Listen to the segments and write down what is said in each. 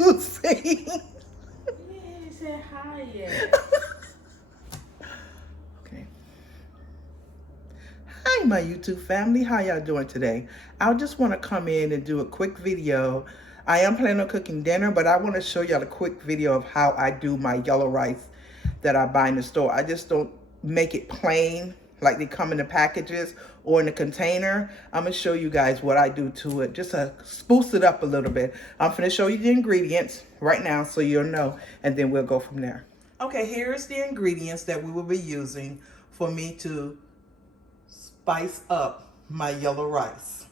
using. You ain't said hi yet. Okay. Hi, my YouTube family. How y'all doing today? I just want to come in and do a quick video. I am planning on cooking dinner, but I want to show y'all a quick video of how I do my yellow rice that I buy in the store. I just don't make it plain like they come in the packages or in the container. I'm gonna show you guys what I do to it, just to spruce it up a little bit. I'm gonna show you the ingredients right now so you'll know, and then we'll go from there. Okay, here's the ingredients that we will be using for me to spice up my yellow rice.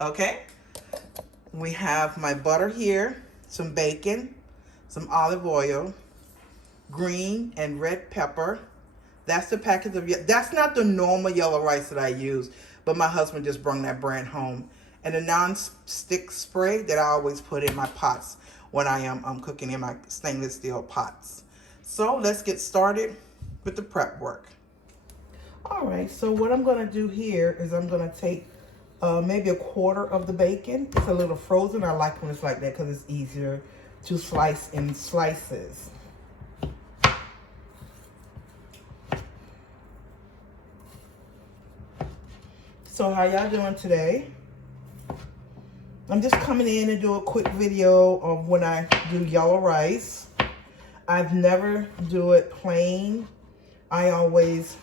Okay, we have my butter here, some bacon, some olive oil, green and red pepper. That's the package of, that's not the normal yellow rice that I use, but my husband just brought that brand home. And a non-stick spray that I always put in my pots when I am cooking in my stainless steel pots. So let's get started with the prep work. All right, so what I'm gonna do here is I'm gonna take maybe a quarter of the bacon. It's a little frozen. I like when it's like that because it's easier to slice in slices. So how y'all doing today? I'm just coming in and do a quick video of when I do yellow rice. I've never do it plain. I always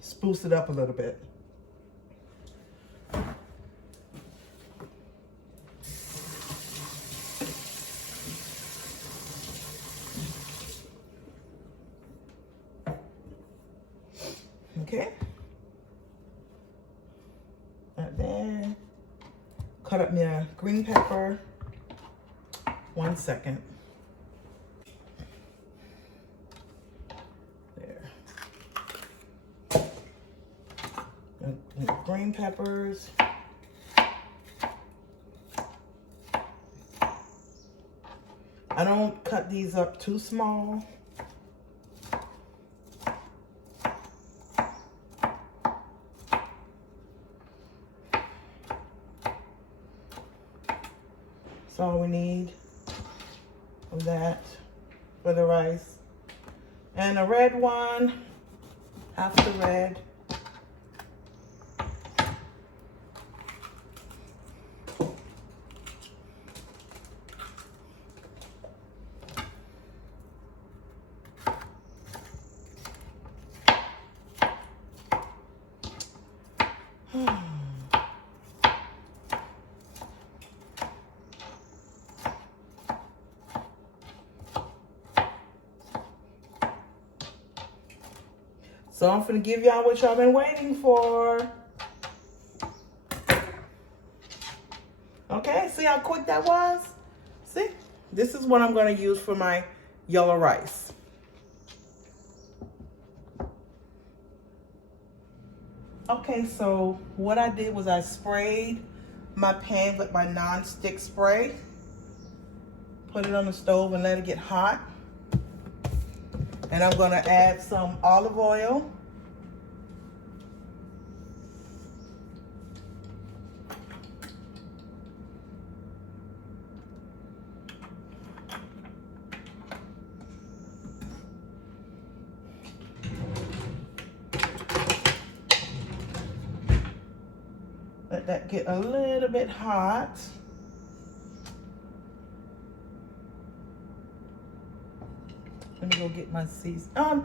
spruce it up a little bit. Okay. And then cut up my green pepper. 1 second. There. And green peppers. I don't cut these up too small. That's all we need of that for the rice. And a red one, half the red. So I'm gonna give y'all what y'all been waiting for. Okay, see how quick that was? See, this is what I'm gonna use for my yellow rice. Okay, so what I did was I sprayed my pan with my non-stick spray. Put it on the stove and let it get hot. And I'm gonna add some olive oil. Let that get a little bit hot. Let me go get my seasoning. I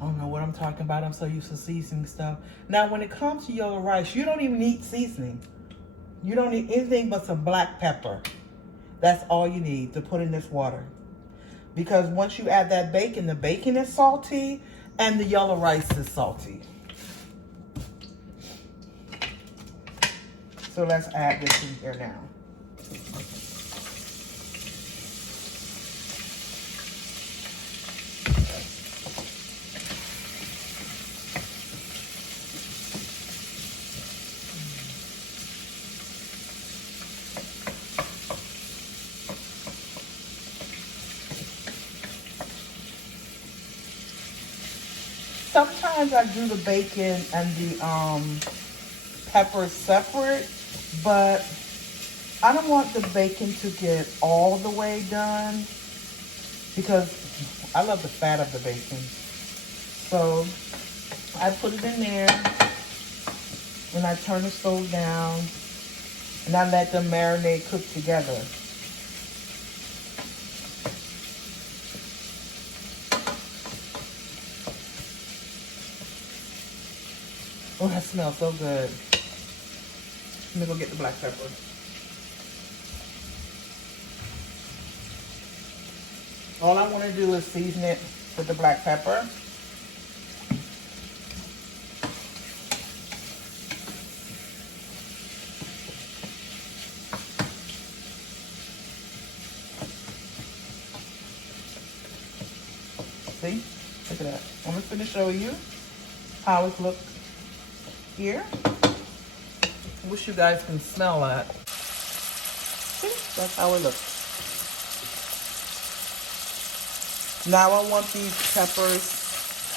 don't know what I'm talking about. I'm so used to seasoning stuff. Now, when it comes to yellow rice, you don't even need seasoning. You don't need anything but some black pepper. That's all you need to put in this water. Because once you add that bacon, the bacon is salty and the yellow rice is salty. So let's add this in here now. Sometimes I do the bacon and the peppers separate, but I don't want the bacon to get all the way done because I love the fat of the bacon. So I put it in there and I turn the stove down and I let them marinate, cook together. Oh, that smells so good. Let me go get the black pepper. All I want to do is season it with the black pepper. See? Look at that. I'm just going to show you how it looks here. I wish you guys can smell that. See? That's how it looks. Now I want these peppers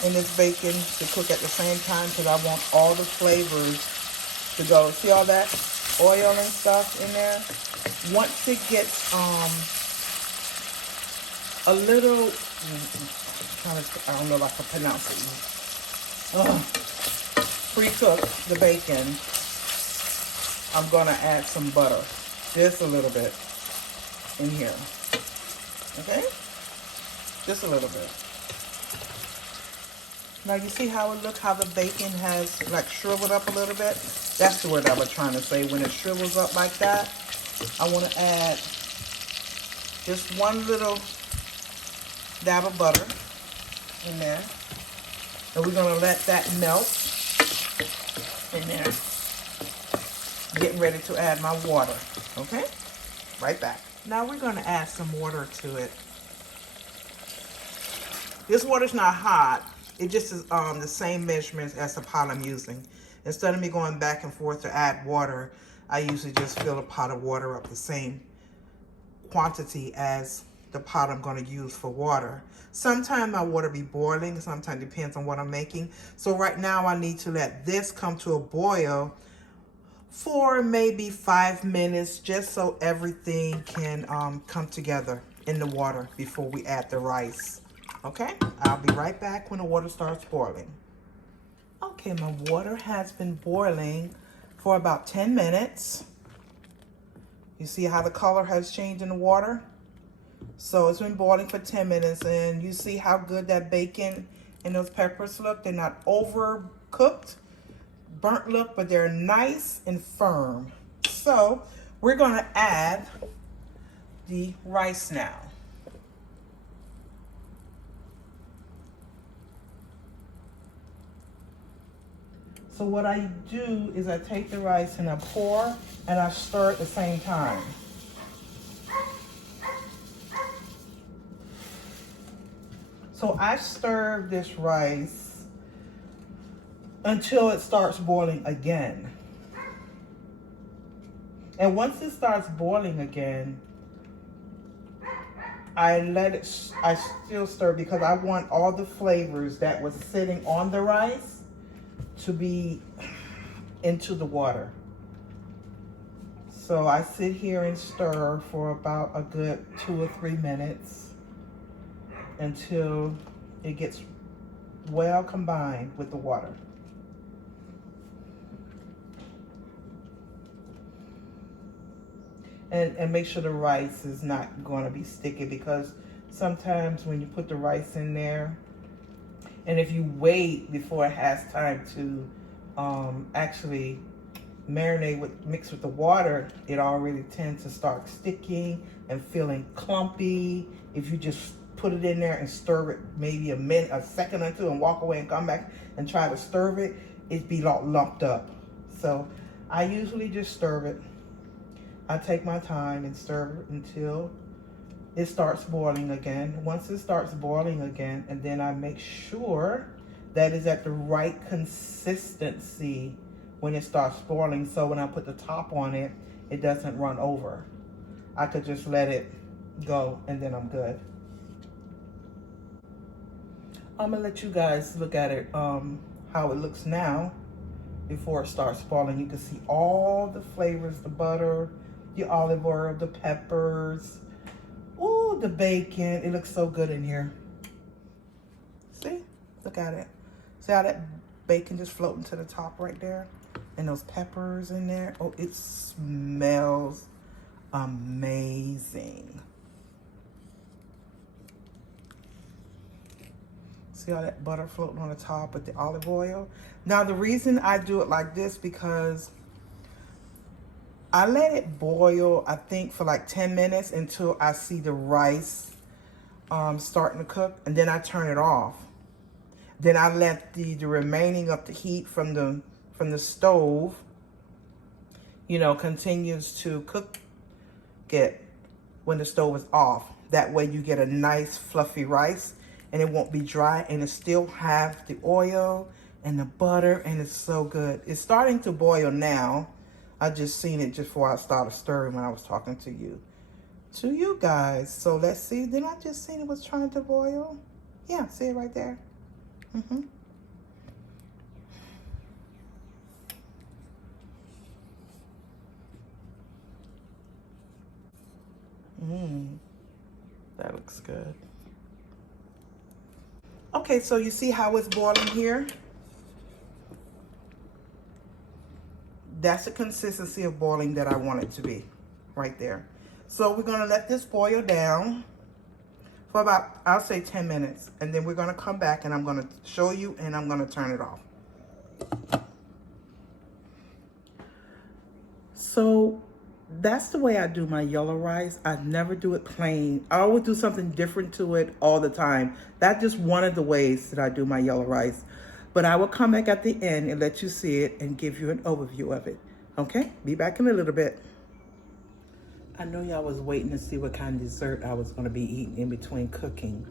and this bacon to cook at the same time because I want all the flavors to go. See all that oil and stuff in there? Once it gets a little, I don't know if I can pronounce it. Pre-cooked the bacon, I'm gonna add some butter, just a little bit in here. Okay? Just a little bit. Now you see how it looks, how the bacon has like shriveled up a little bit? That's the word I was trying to say. When it shrivels up like that, I want to add just one little dab of butter in there. And we're going to let that melt in there. Getting ready to add my water. Okay? Right back. Now we're going to add some water to it. This water's not hot. It just is the same measurements as the pot I'm using. Instead of me going back and forth to add water, I usually just fill a pot of water up the same quantity as the pot I'm going to use for water. Sometimes my water be boiling. Sometimes it depends on what I'm making. So right now I need to let this come to a boil for maybe 5 minutes, just so everything can come together in the water before we add the rice. Okay, I'll be right back when the water starts boiling. Okay, my water has been boiling for about 10 minutes. You see how the color has changed in the water? So it's been boiling for 10 minutes, and you see how good that bacon and those peppers look? They're not overcooked, burnt look, but they're nice and firm. So we're gonna add the rice now. So what I do is I take the rice and I pour and I stir at the same time. So I stir this rice until it starts boiling again. And once it starts boiling again, I still stir because I want all the flavors that was sitting on the rice to be into the water. So I sit here and stir for about a good 2 or 3 minutes until it gets well combined with the water. And make sure the rice is not going to be sticky, because sometimes when you put the rice in there, and if you wait before it has time to actually marinate mix with the water, it already tends to start sticking and feeling clumpy. If you just put it in there and stir it maybe a second or two and walk away and come back and try to stir it, it'd be all lumped up. So I usually just stir it. I take my time and stir it until it starts boiling again. Once it starts boiling again, and then I make sure that it's at the right consistency when it starts boiling, so when I put the top on it, it doesn't run over. I could just let it go and then I'm good. I'm gonna let you guys look at it, how it looks now before it starts boiling. You can see all the flavors, the butter, the olive oil, the peppers. Ooh, the bacon. It looks so good in here. See? Look at it. See how that bacon just floating to the top right there? And those peppers in there. Oh, it smells amazing. See all that butter floating on the top with the olive oil? Now, the reason I do it like this because I let it boil, I think, for like 10 minutes until I see the rice starting to cook, and then I turn it off. Then I let the remaining of the heat from the stove, you know, continues to cook it when the stove is off. That way you get a nice fluffy rice and it won't be dry, and it still have the oil and the butter, and it's so good. It's starting to boil now. I just seen it just before I started stirring when I was talking to you guys. So let's see. Didn't I just seen it was trying to boil? Yeah, see it right there. That looks good. Okay, so you see how it's boiling here? That's the consistency of boiling that I want it to be, right there. So we're gonna let this boil down for about, I'll say 10 minutes. And then we're gonna come back and I'm gonna show you and I'm gonna turn it off. So that's the way I do my yellow rice. I never do it plain. I always do something different to it all the time. That's just one of the ways that I do my yellow rice. But I will come back at the end and let you see it and give you an overview of it. Okay? Be back in a little bit. I know y'all was waiting to see what kind of dessert I was going to be eating in between cooking.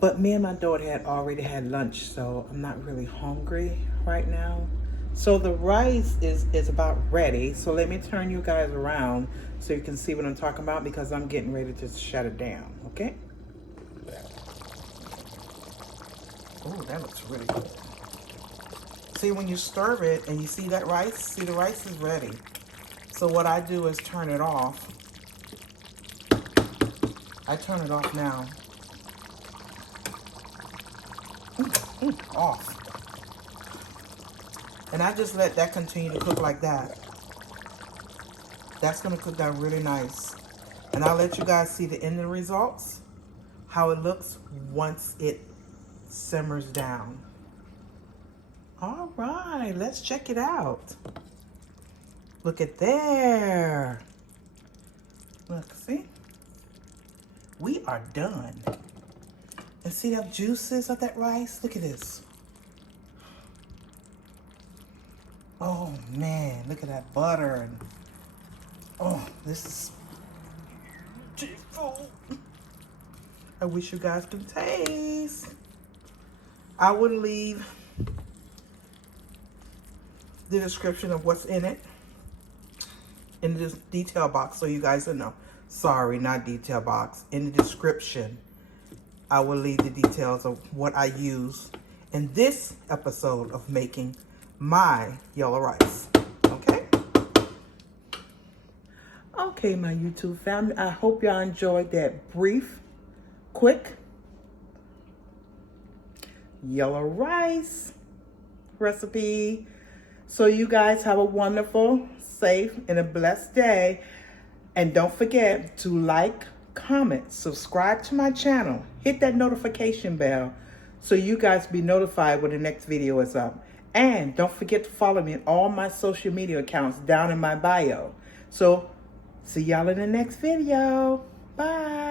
But me and my daughter had already had lunch, so I'm not really hungry right now. So the rice is about ready. So let me turn you guys around so you can see what I'm talking about, because I'm getting ready to shut it down, okay? Oh, that looks really good. See, when you stir it and you see that rice, see the rice is ready. So what I do is turn it off. I turn it off now. Off. And I just let that continue to cook like that. That's gonna cook down really nice. And I'll let you guys see the end results, how it looks once it simmers down. All right, let's check it out. Look at there. Look, see? We are done. And see that juices of that rice? Look at this. Oh man, look at that butter. And oh, this is beautiful. I wish you guys could taste. I will leave the description of what's in it in the detail box so you guys will know. Sorry, not detail box. In the description, I will leave the details of what I use in this episode of making my yellow rice. Okay? Okay, my YouTube family. I hope y'all enjoyed that brief, quick yellow rice recipe. So you guys have a wonderful, safe, and a blessed day. And don't forget to like, comment, subscribe to my channel, hit that notification bell so you guys be notified when the next video is up. And don't forget to follow me on all my social media accounts down in my bio. So see y'all in the next video. Bye.